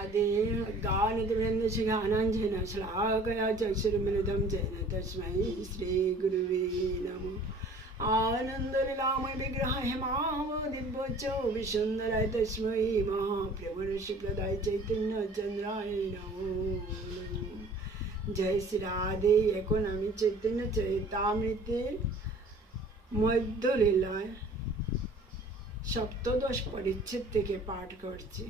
అది గానదురేంద్ర శ్రీగానాంజన శ్లాఘయ చక్షురుమిళితం జైన తస్మై శ్రీ గురువే నమ ఆనందలీలామయ విగ్రహ హేమావ దివ్యోచ్చ విసుందరాయ తస్మై మహాప్రభుర శుక్లదాయ చైతন্য చంద్రాయ నమో জয় শ্রী রাধে এখন আমি চৈতন্য চরিতামৃতের মধ্যলীলায় সপ্তদশ পরিচ্ছেদ থেকে পাঠ করছি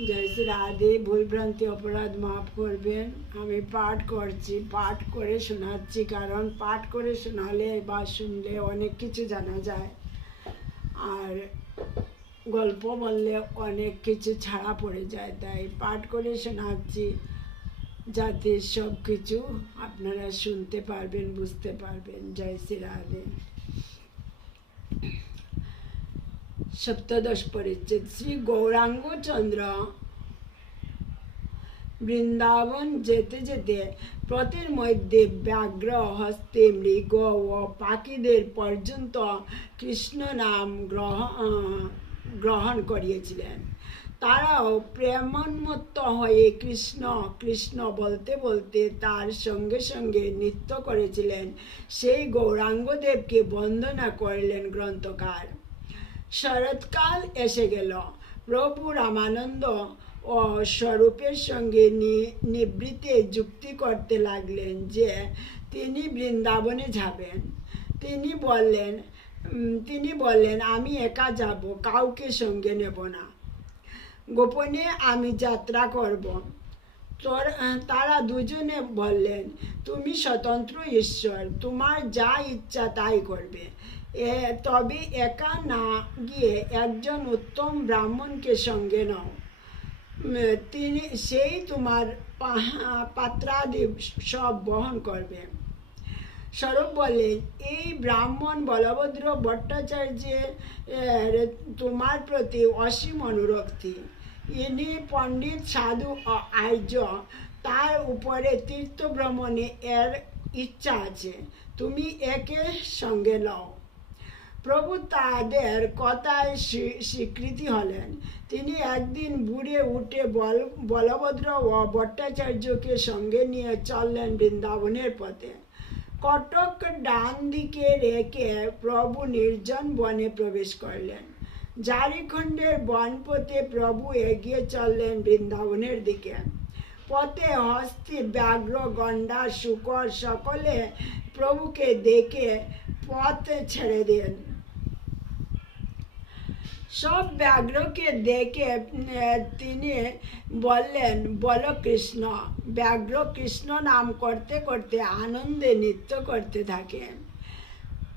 জয় শ্রী রাধে ভুলভ্রান্তি অপরাধ মাফ করবেন আমি পাঠ করছি পাঠ করে শোনাচ্ছি কারণ পাঠ করে শোনালে বা শুনলে অনেক কিছু জানা যায় আর গল্প বললে অনেক কিছু ছাড়া পড়ে যায় তাই পাঠ করে শোনাচ্ছি যাতে সব কিছু আপনারা শুনতে পারবেন বুঝতে পারবেন জয় শ্রী রাধে সপ্তদশ পরিচ্ছেদ শ্রী গৌরাঙ্গ চন্দ্র বৃন্দাবন যেতে যেতে পথের মধ্যে ব্যাঘ্র হস্তে মৃগ ও পাখিদের পর্যন্ত কৃষ্ণ নাম গ্রহণ গ্রহণ করিয়েছিলেন। তারাও প্রেমন্মত্ত হয়ে কৃষ্ণ কৃষ্ণ বলতে বলতে তার সঙ্গে সঙ্গে নৃত্য করেছিলেন। সেই গৌরাঙ্গদেবকে বন্দনা করলেন গ্রন্থকার। শরৎকাল এসে গেল। প্রভু রামানন্দ ও স্বরূপের সঙ্গে নিবৃত্তে যুক্তি করতে লাগলেন যে তিনি বৃন্দাবনে যাবেন। তিনি বললেন তিনি বললেন, আমি একা যাব, কাউকে সঙ্গে নেব না। গোপনে আমি যাত্রা করব। তোর দুজনে বললেন, তুমি স্বতন্ত্র ঈশ্বর, তোমার যা ইচ্ছা তাই করবে। তবে একা না গিয়ে একজন উত্তম ব্রাহ্মণকে সঙ্গে নাও। তিনি, সেই তোমার পাত্রাদি সব বহন করবে। স্বরূপ বলে, এই ব্রাহ্মণ বলভদ্র ভট্টাচার্যের তোমার প্রতি অসীম অনুরক্তি। ইনি পণ্ডিত, সাধু আর্য। তার উপরে তীর্থ ভ্রমণে এর ইচ্ছা আছে। তুমি একে সঙ্গে লও প্রভু তাদের কথায় স্বীকৃতি হলেন। তিনি একদিন বুড়ে উঠে বল, বলভদ্র ও ভট্টাচার্যকে সঙ্গে নিয়ে চললেন বৃন্দাবনের পথে। কটক ডান দিকে রেখে প্রভু নির্জন বনে প্রবেশ করলেন। জারিখণ্ডের বনপথে প্রভু এগিয়ে চললেন বৃন্দাবনের দিকে। পথে হস্তি ব্যাঘ্র গন্ডা শুকর সকলে প্রভুকে দেখে পথ ছেড়ে দেন। সব ব্যাঘ্রকে দেখে তিনি বললেন, বল কৃষ্ণ। ব্যাঘ্র কৃষ্ণ নাম করতে করতে আনন্দে নৃত্য করতে থাকে।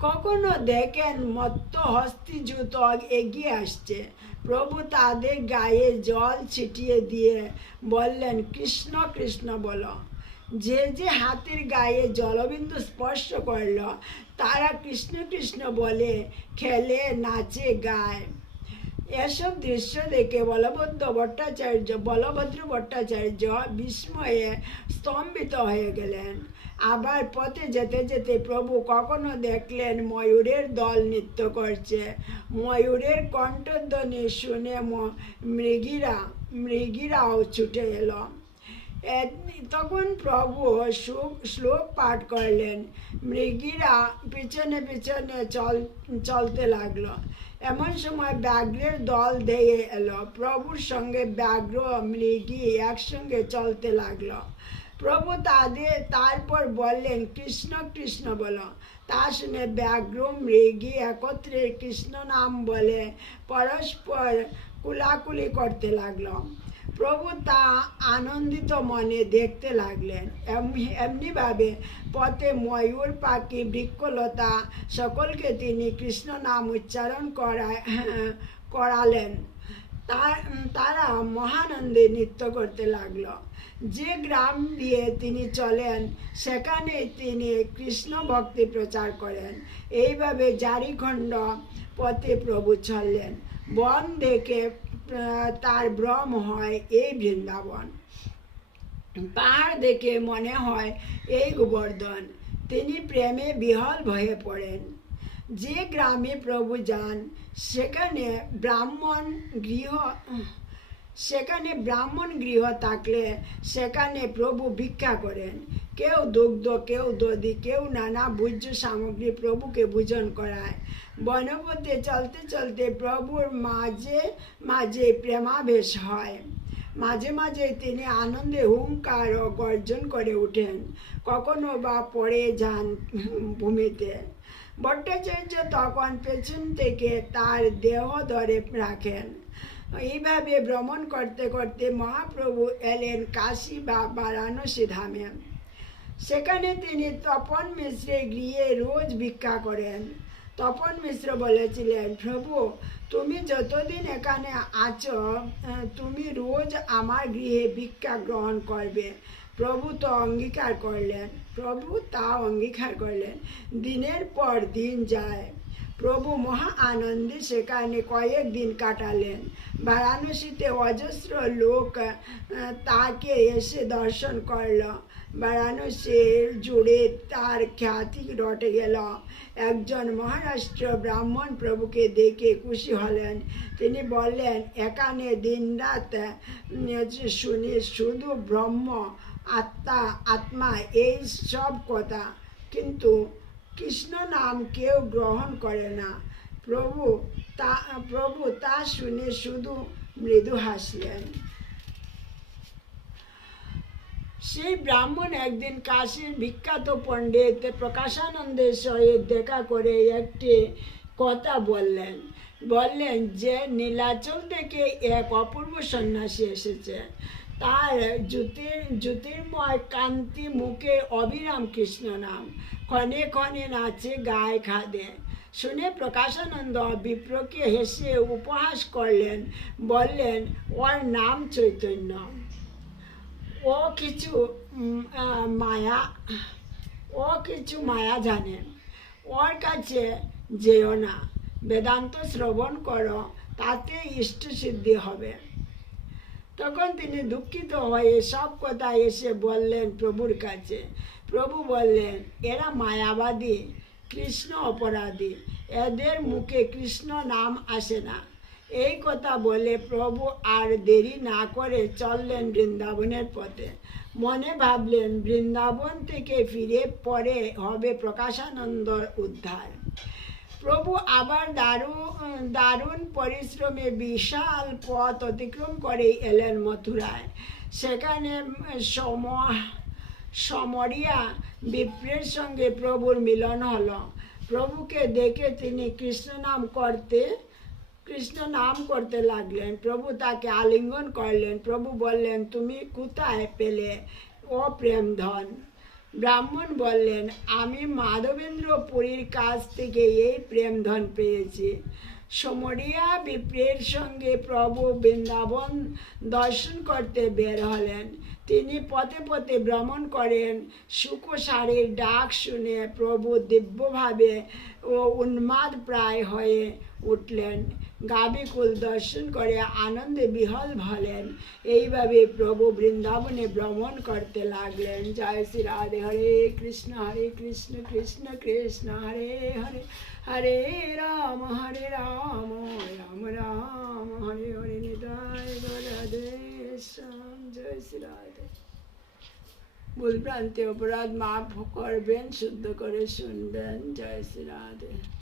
কখনো দেখেন মত্ত হস্তিযুত এগিয়ে আসছে। প্রভু তাদের গায়ে জল ছিটিয়ে দিয়ে বললেন, কৃষ্ণ কৃষ্ণ বলো। যে যে হাতের গায়ে জলবিন্দু স্পর্শ করল, তারা কৃষ্ণ কৃষ্ণ বলে খেলে, নাচে, গায়। এসব দৃশ্য দেখে বলভদ্র ভট্টাচার্য বলভদ্র ভট্টাচার্য বিস্ময়ে স্তম্ভিত হয়ে গেলেন। আবার পথে যেতে যেতে প্রভু কখনো দেখলেন ময়ূরের দল নৃত্য করছে। ময়ূরের কণ্ঠধ্বনি শুনে মৃগীরা, মৃগীরাও ছুটে এলো। তখন প্রভু শ্লোক পাঠ করলেন। মৃগীরা পিছনে পিছনে চল, চলতে লাগল। এমন সময় ব্যাঘ্রের দল দিয়ে এলো। প্রভুর সঙ্গে ব্যাঘ্র মৃগী একসঙ্গে চলতে লাগল। প্রভু তাদের তারপর বললেন, কৃষ্ণ কৃষ্ণ বলো। তা শুনে ব্যাঘ্র, মৃগী একত্রে কৃষ্ণ নাম বলে পরস্পর কুলাকুলি করতে লাগল। প্রভু তা আনন্দিত মনে দেখতে লাগলেন। এমনি- এমনিভাবে পথে ময়ূর, পাখি, বৃক্ষলতা সকলকে তিনি কৃষ্ণ নাম উচ্চারণ করা, করালেন। তারা মহানন্দে নৃত্য করতে লাগল। যে গ্রাম দিয়ে তিনি চলেন, সেখানে তিনি কৃষ্ণ ভক্তি প্রচার করেন। এইভাবে জারিখণ্ড পথে প্রভু চললেন। বন দেখে তার ভ্রম হয় এই বৃন্দাবন। পাহাড় দেখে মনে হয় এই গোবর্ধন, তিনি প্রেমে বিহল হয়ে পড়েন। যে গ্রামে প্রভু যান, সেখানে ব্রাহ্মণ গৃহ, সেখানে ব্রাহ্মণ গৃহ থাকলে সেখানে প্রভু ভিক্ষা করেন। কেউ দুগ্ধ, কেউ দধি, কেউ নানা ভোজ্য সামগ্রী প্রভুকে ভোজন করায়। বনপথে চলতে চলতে প্রভুর মাঝে মাঝে প্রেমাবেশ হয়। মাঝে মাঝে তিনি আনন্দে হুঙ্কার ও গর্জন করে ওঠেন, কখনো বা পড়ে যান ভূমিতে। ভট্টাচার্য তখন পেছন থেকে তার দেহ ধরে রাখেন। এইভাবে ভ্রমণ করতে করতে মহাপ্রভু এলেন কাশী বা বারাণসী ধামে। সেখানে তিনি তপন মিশ্রের গৃহে রোজ ভিক্ষা করেন। তপন মিশ্র বলেছিলেন, প্রভু, তুমি যতদিন এখানে আছো তুমি রোজ আমার গৃহে ভিক্ষা গ্রহণ করবে। প্রভু তো অঙ্গীকার করলেন, প্রভু তা অঙ্গীকার করলেন। দিনের পর দিন যায়। প্রভু মহা আনন্দে সেখানে কয়েক দিন কাটালেন। বারাণসীতে অজস্র লোক তাকে এসে দর্শন করল। বারাণসীর জুড়ে তার খ্যাতি রটে গেল। একজন মহারাষ্ট্র ব্রাহ্মণ প্রভুকে দেখে খুশি হলেন। তিনি বললেন এখানে দিনরাত উম, শুনি শুধু ব্রহ্ম আত্মা আত্মা এই সব কথা। কিন্তু কৃষ্ণ নাম কেউ গ্রহণ করে না। প্রভু তা প্রভু তা শুনে শুধু মৃদু হাসলেন। সেই ব্রাহ্মণ একদিন কাশীর বিখ্যাত পণ্ডিত প্রকাশানন্দের সহিত দেখা করে একটি কথা বললেন। বললেন যে, নীলাচল থেকে এক অপূর্ব সন্ন্যাসী এসেছে। তার জ্যোতির জ্যোতির্ময় কান্তি মুখে অবিরাম কৃষ্ণ নাম। ক্ষণে ক্ষণে নাচে, গায়ে খাদে। শুনে প্রকাশানন্দ বিপ্রকে হেসে উপহাস করলেন। বললেন, ওর নাম চৈতন্য। ও কিছু মায়া ও কিছু মায়া জানে ওর কাছে যেও না বেদান্ত শ্রবণ করো তাতে ইষ্ট সিদ্ধি হবে তখন তিনি দুঃখিত হয়ে সব কথা এসে বললেন প্রভুর কাছে প্রভু বললেন এরা মায়াবাদী কৃষ্ণ অপরাধী এদের মুখে কৃষ্ণ নাম আসে না এই কথা বলে প্রভু আর দেরি না করে চললেন বৃন্দাবনের পথে। মনে ভাবলেন, বৃন্দাবন থেকে ফিরে পরে হবে প্রকাশানন্দর উদ্ধার। প্রভু আবার দারুণ দারুণ পরিশ্রমে বিশাল পথ অতিক্রম করে এলেন মথুরায়। সেখানে সম সমরিয়া বিপ্রের সঙ্গে প্রভুর মিলন হলো। প্রভুকে দেখে তিনি কৃষ্ণ নাম করতে কৃষ্ণ নাম করতে লাগলেন, প্রভু তাকে আলিঙ্গন করলেন, প্রভু বললেন, তুমি কোথায় পেলে, ও প্রেম ধন ব্রাহ্মণ বললেন, আমি মাধবেন্দ্র পুরীর কাছ থেকে এই প্রেম ধন পেয়েছি। সমরিয়া বিপ্রের সঙ্গে প্রভু বৃন্দাবন দর্শন করতে বের হলেন। তিনি পথে পথে ভ্রমণ করেন, সুকোষারের ডাক শুনে প্রভু দিব্যভাবে ও উন্মাদ প্রায় হয়ে উঠলেন। গাবিকুল দর্শন করে আনন্দে বিহল হলেন এইভাবে প্রভু বৃন্দাবনে ভ্রমণ করতে লাগলেন। জয় শ্রী রাধে, হরে কৃষ্ণ হরে কৃষ্ণ কৃষ্ণ কৃষ্ণ, হরে হরে হরে রাম হরে রাম রাম রাম, হরে হরে রাধে জয় শ্রী রাধে। ভুল ভ্রান্তি, অপরাধ মাফ করবেন, শুদ্ধ করে শুনবেন। জয় শ্রী রাধে।